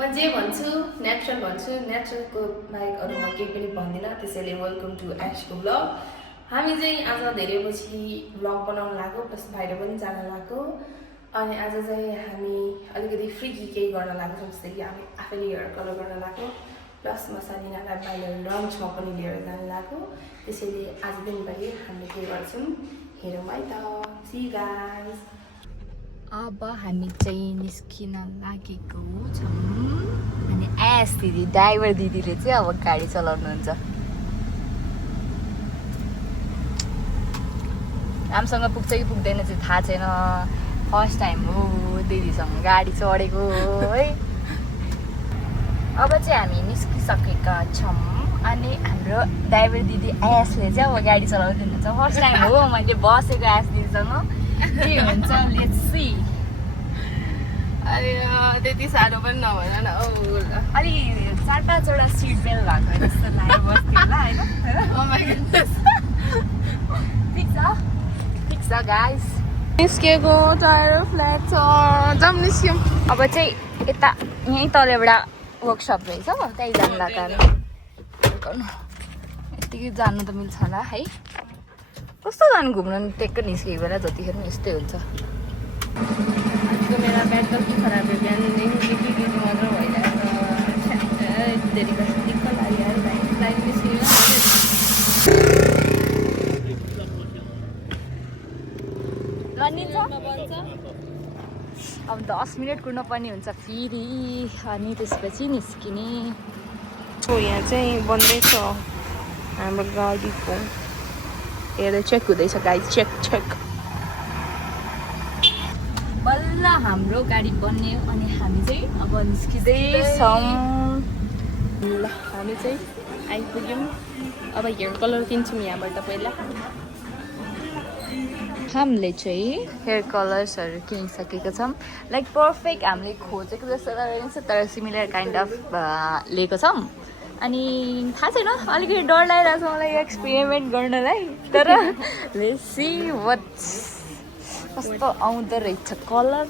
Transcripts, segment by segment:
म जे भन्छु नेचुरल भन्छु, नेचुरलको बाहेक अरू म केही पनि भन्दिनँ। त्यसैले वेलकम टु एशको ब्लग। हामी चाहिँ आज धेरै पछि ब्लग बनाउन लाग्यो, प्लस बाहिर पनि जान लाग्यो। अनि आज चाहिँ हामी अलिकति फ्रिकी केही गर्न लाग्छौँ, जस्तै कि हामी आफैले हेयर कलर गर्न लाग्यो, प्लस म सानिनालाई बाहिर लन्चमा पनि लिएर जान लाग्यो। त्यसैले आज दिनभरि हामीले के गर्छौँ हेरौँ है त। सी गाइस, अब हामी चाहिँ निस्किन लागेको छौँ। अनि एस दिदी, ड्राइभर दिदीले चाहिँ अब गाडी चलाउनुहुन्छ। राम्रोसँग पुग्छ कि पुग्दैन चाहिँ थाहा छैन। फर्स्ट टाइम हो दिदीसँग गाडी चढेको है। अब चाहिँ हामी निस्किसकेका छौँ। अनि हाम्रो ड्राइभर दिदी एसले चाहिँ अब गाडी चलाउँदैछ। फर्स्ट टाइम हो मैले बसेको एस दिदीसँग। के हुन्छ लेट्स सी। अरे त्यति साह्रो पनि नभन न। अलि 4-5वटा सिट बेल्ट भएको जस्तो लाग्यो बस्थ्यो होला होइन। ठिक छ गाइस, निस्केको टायर फ्ल्याट छ, जाम निस्क्यौँ। अब चाहिँ यता यहीँ तल एउटा वर्कसप रहेछ, त्यहीँ जानु लाग्यो। यतिकै जानु त मिल्छ होला है। कस्तो जानु घुम्नु टेक्क निस्केको बेला जतिखेर पनि यस्तै हुन्छ। आजको मेरो ब्याग के खराब भयो, बिहानदेखि के मात्र भइरहेको धेरै दिक्क लाग्यो यार। भाइ निस्कियो अब 10 मिनट कुर्नु पर्ने हुन्छ फेरि, अनि त्यसपछि निस्किने। यहाँ चाहिँ बन्दैछ हाम्रो गाडीको। हेर्दै चेक हुँदैछ गाइस, चेक चेक। बल्ल हाम्रो गाडी बन्ने अनि हामी चाहिँ अब निस्किँदैछौँ। ल हामी चाहिँ आइपुग्यौँ। अब हेयर कलर किन्छौँ यहाँबाट पहिला। हामीले चाहिँ हेयर कलर्सहरू किनिसकेको छौँ। लाइक पर्फेक्ट हामीले खोजेको जस्तो रहेछ, तर सिमिलर काइन्ड अफ लिएको छौँ। अनि थाहा छैन, अलिकति डर लागिरहेको छ मलाई एक्सपेरिमेन्ट गर्नलाई। तर लेट्स सी व्हाट्स कस्तो आउँदो रहेछ कलर।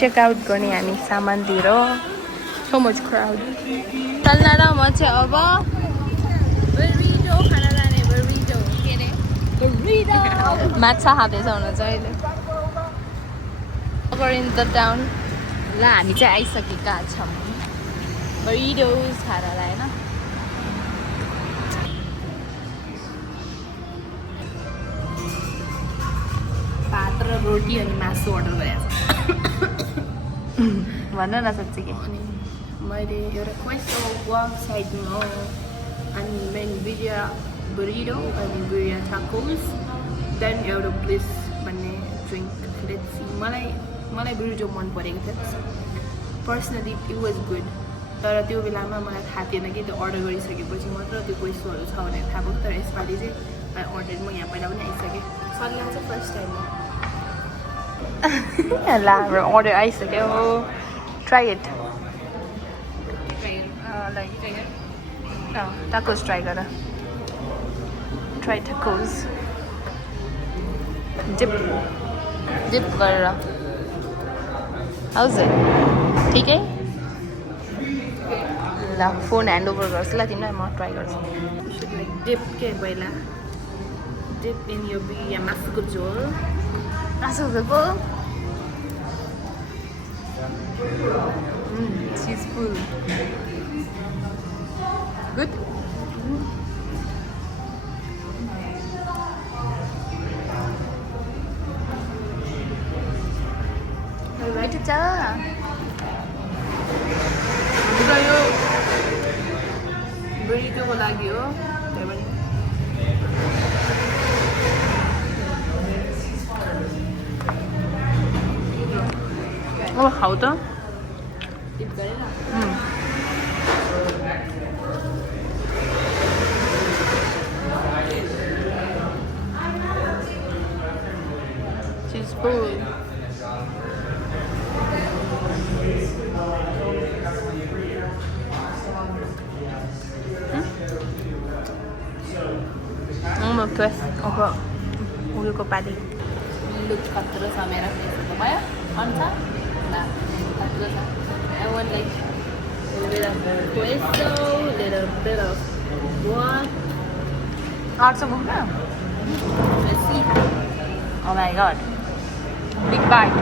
चेकआउट गर्ने हामी सामान दिएर। So much crowd. चल्ना र म चाहिँ अब बर्रिटो खान जाने। बर्रिटो के अरे माछा खाँदैछ हुन चाहिँ अहिले। Over in the town. ल हामी चाहिँ आइसकेका छौँ बर्रिटोज खानलाई होइन। भात र रोटी अनि मासु अर्डर गरेको छ। भन न साँच्चीकै। अनि मैले एउटा क्वेस्ट वाक साइडमा हो। अनि मेन बिरिया बुरिडो अनि बिरिया टाकोस, देन एउटा ब्लिस भन्ने ड्रिङ्क। Let's see. मलाई बुरिडो मन परेको थियो पर्सनली, इट वाज गुड। तर त्यो बेलामा मलाई थाहा थिएन कि त्यो अर्डर गरिसकेपछि मात्र त्यो क्वेस्टहरू छ भनेर थाहा भयो। तर यसपालि चाहिँ अर्डर म यहाँ पहिला पनि आइसकेँ। सल्लाह चाहिँ फर्स्ट टाइम हो। ल हाम्रो अर्डर आइसक्यो। Try it. टाकोस ट्राई गर। Try tacos. डिप गरेर। How's it? ठिकै? ल फोन ह्यान्ड ओभर गर्छु ल तिमीलाई, म ट्राई गर्छु। डिप के पहिला डिप इन यो बिरिया मासुको झोल। मासुको झोल चिज फुल गुड। मिठो छ। यो बुरिटोको लागि हो, त्यही पनि अब खाऊ त। टिप गरेर चिज फुल। Opo, ulo ko pali. Look, 4 sa meron. Kaya, 1 sa? Na, 4 sa. want like a little bit of queso, a little bit of guac. Arts घुम्न Let's see. Oh my god. Big bite.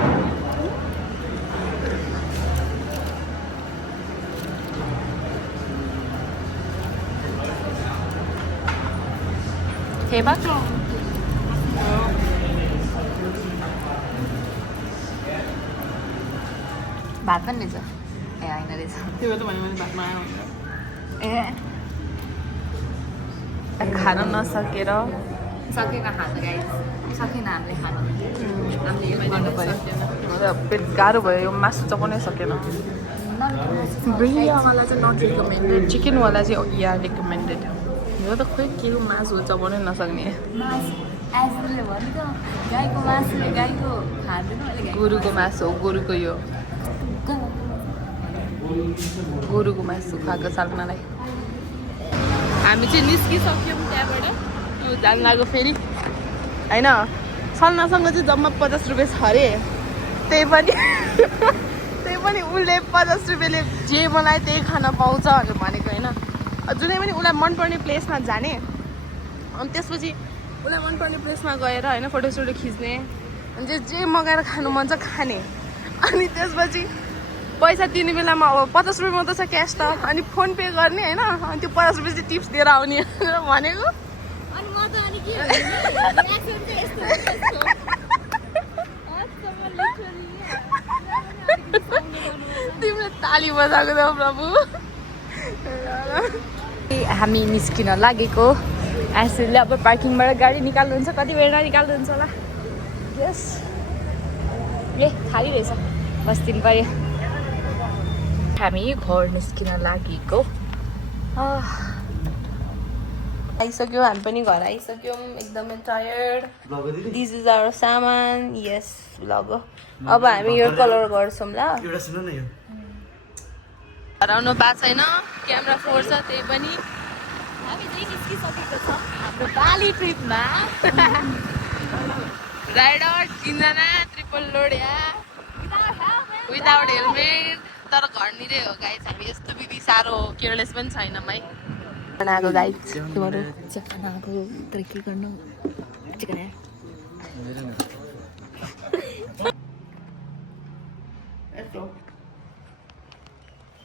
대박. भात पनि रहेछ ए होइन रहेछ त्यो त भने मैले भातमा आयो ए खान नसकेर सकेन खान गाइस सकेन हामीले खान हामीले हेल्प गर्नु पर्यो पेट गाह्रो भयो यो मासु चपाउनै सकेन बिहावाला चाहिँ नट रिकमेन्डेड चिकनवाला चाहिँ या रिकमेन्डेड यो त खोइ के को मासु चपाउनै नसक्ने गाईको मासुले गाईको खाँदैन गोरुको मासु हो गोरुको यो गोरुको मासु खाएको सालमालाई हामी चाहिँ निस्किसक्यौँ त्यहाँबाट जान लाग्यो फेरि होइन सल्नासँग चाहिँ जम्मा 50 रुपियाँ छ अरे त्यही पनि उसले 50 रुपियाँले जे मलाई त्यही खान पाउँछ भनेर भनेको होइन जुनै पनि उसलाई मनपर्ने प्लेसमा जाने अनि त्यसपछि उसलाई मनपर्ने प्लेसमा गएर होइन फोटोसोटो खिच्ने अनि जे मगाएर खानु मन छ खाने अनि त्यसपछि पैसा तिर्ने बेलामा अब 50 रुपियाँ मात्रै छ क्यास त अनि फोन पे गर्ने होइन अनि त्यो 50 रुपियाँ चाहिँ टिप्स दिएर आउने भनेको अनि म त अनि के रियाक्सन चाहिँ यस्तो तिमीले ताली बजाएको त प्रभु हामी निस्किन लागेको एसले अब पार्किङबाट गाडी निकाल्नुहुन्छ कति बेला निकाल्नुहुन्छ होला यस ए खाली रहेछ बस्दिनु पऱ्यो हामी घर निस्किन लागेको आइसक्यो हामी पनि घर आइसक्यौँ एकदमै टायर्ड दिस इज आवर सामान यस भ्लग अब हामी यो कलर गर्छौँ ल एउटा सुन न यो हराउनु पाएको छैन क्यामेरा फोर छ त्यही पनि हामी चाहिँ निस्किसकेको छ हाम्रो बाली ट्रिपमा राइडर 3 जना ट्रिपल लोड या विदाउट हेलमेट तर घरनिरै हो गाइस हामी यस्तो विधि साह्रो केयरलेस पनि छैनौँ है बनाएको गाइस तिमीहरू खानाको तर के गर्नु चिकन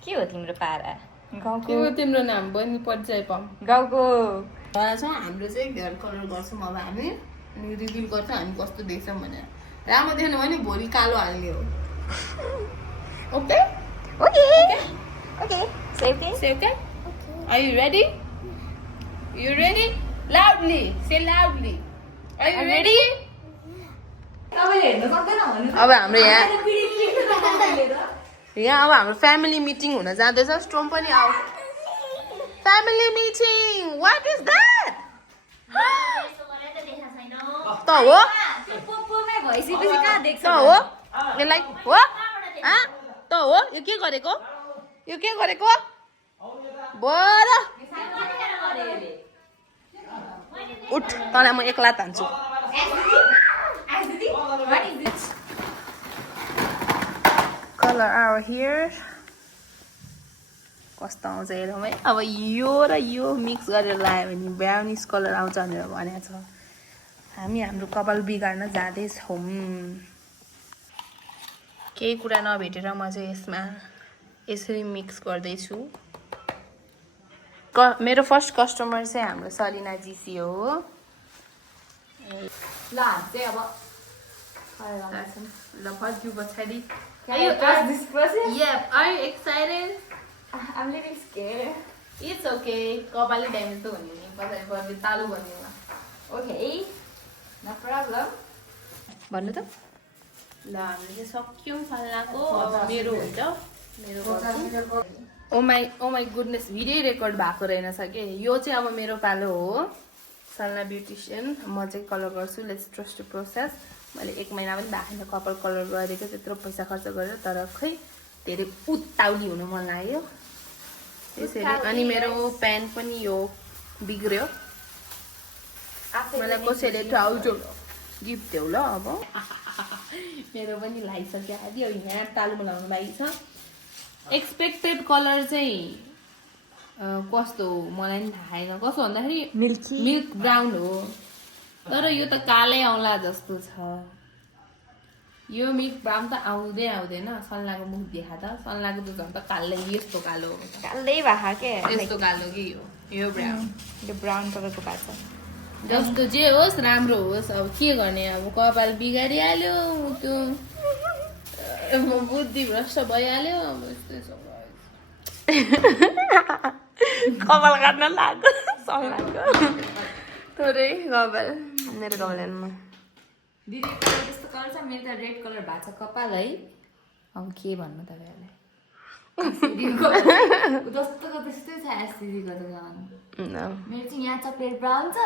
के हो तिम्रो पारा गाउँको तिम्रो नाम बनि परिचय पाऊँ गाउँको छ हाम्रो चाहिँ हेयर कलर गर्छौँ अब हामी अनि रिभिल गर्छौँ हामी कस्तो देख्छौँ भनेर राम्रो देख्नु भने भोलि कालो हाल्ने हो ओके ओके ओके सेभ के Say okay? Are you ready? You ready? Loudly. Say loudly. Are you ready? अब हाम्रो यहाँ अब हाम्रो फ्यामिली मिटिङ हुन जाँदैछ स्टोम पनि आऊ family meeting what is that त हो भइसकेपछि कहाँ देख्छ त हो यसलाई हो त हो यो के गरेको बर उठ तँलाई म एक्ला तान्छु कलर आवर हियर कस्तो आउँछ हेरौँ है अब यो र यो मिक्स गरेर लायो भने ब्राउनिस कलर आउँछ भनेर भनेको छ हामी हाम्रो कपाल बिगार्न जाँदैछौँ केही कुरा नभेटेर म चाहिँ यसमा यसरी मिक्स गर्दैछु मेरो फर्स्ट कस्टमर चाहिँ हाम्रो सलिना जीसी हो ल हामी चाहिँ अब ल फर्स्ट पछाडि Can I trust this process? Yeah, are you excited? I'm little scared. It's okay. कपालले ड्यामेज त हुने नि पछाडि पर्दै तालु भन्ने होला Okay, no problem. भन्नु त ल हामीले चाहिँ सक्यौँ सल्लाहको अब मेरो हुन्छ मेरो ओ माई गुडनेस भिडियो रेकर्ड भएको रहेनछ कि यो चाहिँ अब मेरो पालो हो सल्ना ब्युटिसियन म चाहिँ कलर गर्छु लेट्स ट्रस्ट टु प्रोसेस मैले 1 महिना पनि भएको छैन कपाल कलर गरेको त्यत्रो पैसा खर्च गरेर तर खै धेरै उत्ताउली हुनु मन लाग्यो त्यसरी अनि मेरो प्यान्ट पनि यो बिग्रियो मलाई कसैले टाउजो गिफ्ट देऊ ल अब मेरो पनि लागिसक्यो आदि अब यहाँ तालुमा लाउनु बाँकी छ एक्सपेक्टेड कलर चाहिँ कस्तो हो मलाई नि थाहा छैन। कस्तो भन्दाखेरि मिल्क ब्राउन हो, तर यो त कालै आउला जस्तो छ। यो मिल्क ब्राउन त आउँदैन। सल्लाको मुख देखा त, सल्लाको त झन् त कालै यस्तो कालो हो, कालै भए के यस्तो कालो कि यो ब्राउन। यो ब्राउन कलरको भएको छ। जस्तो जे होस् राम्रो होस्, अब के गर्ने, अब कपाल बिगारिहाल्यो त्यो बुद्धि भ्रष्ट भइहाल्यो, अब यस्तै छ। कपाल काट्न लाग्यो सल्लाको थोरै कपाल मेरो कपाल हेर्नु। दिदी कलर त्यस्तो कलर छ, मेरो त रेड कलर भएको छ कपाल है। अब के भन्नु तपाईँहरूलाई, जस्तोको त्यस्तै छ एसटिडीको त झन्। मेरो चाहिँ यहाँ चक्लेट ब्राउन छ,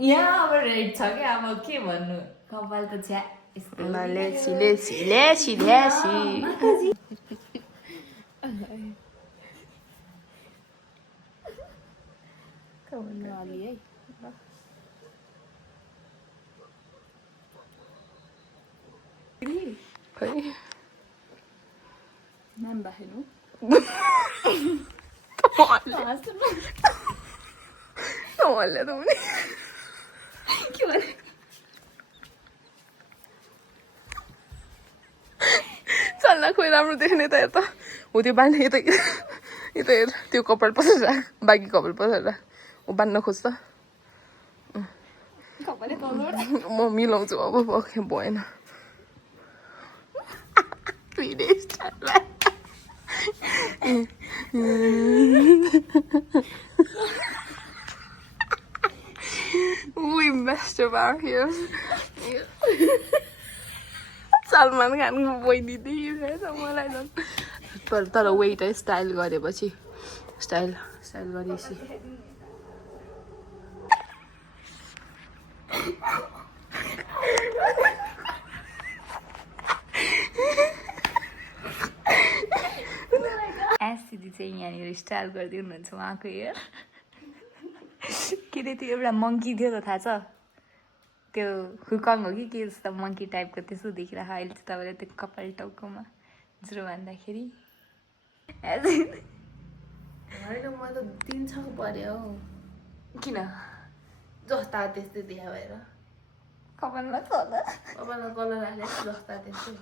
यहाँ अब रेड छ क्या। अब के भन्नु, कपाल त छ्या यस्तो। है नाम बाहेनु के भने चल्ला खोइ राम्रो देख्ने त यता हो त्यो बाँध्ने यता हेर त्यो कपाल पसेर राख, बाँकी कपाल पसेर राख। ऊ बाँध्न खोज्छ, म मिलाउँछु अब भएन। We messed about here. Salman खानको बहिनी देखिरहेछ मलाई झन्। तर वेट है, स्टाइल गरेपछि स्टाइल गरेपछि एससिडी चाहिँ यहाँनिर स्टाइल गर्दै हुनुहुन्छ उहाँको हेयर। के अरे त्यो एउटा मङ्की थियो त थाहा छ, त्यो हुकङ हो कि के जस्तो मङ्की टाइपको त्यस्तो देखिरहेको। अहिले चाहिँ तपाईँले त्यो कपाल टाउकोमा जुरो बान्दाखेरि होइन, म त 3 छक पर्यो हौ। किन जस्ता त्यस्तै देखा भएर कपालमा कलर कपालमा कलर हाले जस्ता त्यस्तै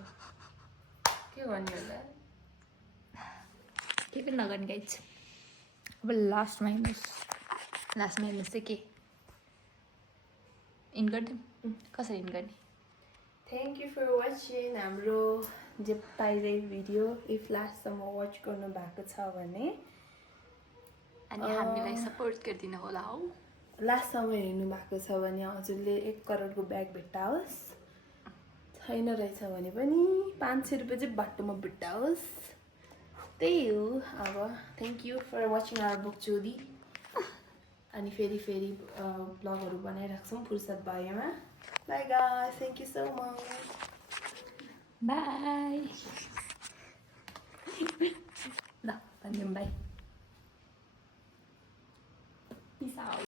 के गर्ने होला। केही पनि नगर्ने गाइज। अब लास्टमा हेर्नुहोस् चाहिँ के इन गरिदिउँ, कसरी इन गर्ने। थ्याङ्क यू फर वाचिङ हाम्रो जेप्टाइजै भिडियो। इफ लास्टसम्म वाच गर्नु भएको छ भने अनि हामीलाई सपोर्ट गरिदिनु होला हौ। लास्टसम्म हेर्नु भएको छ भने हजुरले 1 करोडको ब्याग भेट्टाओस्, छैन रहेछ भने पनि 500 रुपियाँ चाहिँ बाटोमा भेट्टाओस्। त्यही हो। अब thank you for watching our बुकचोदी। अनि फेरि ब्लगहरू बनाइराख्छौँ फुर्सद भएमा। Bye guys, thank you so much, bye. ल भन्दिउँ बाई।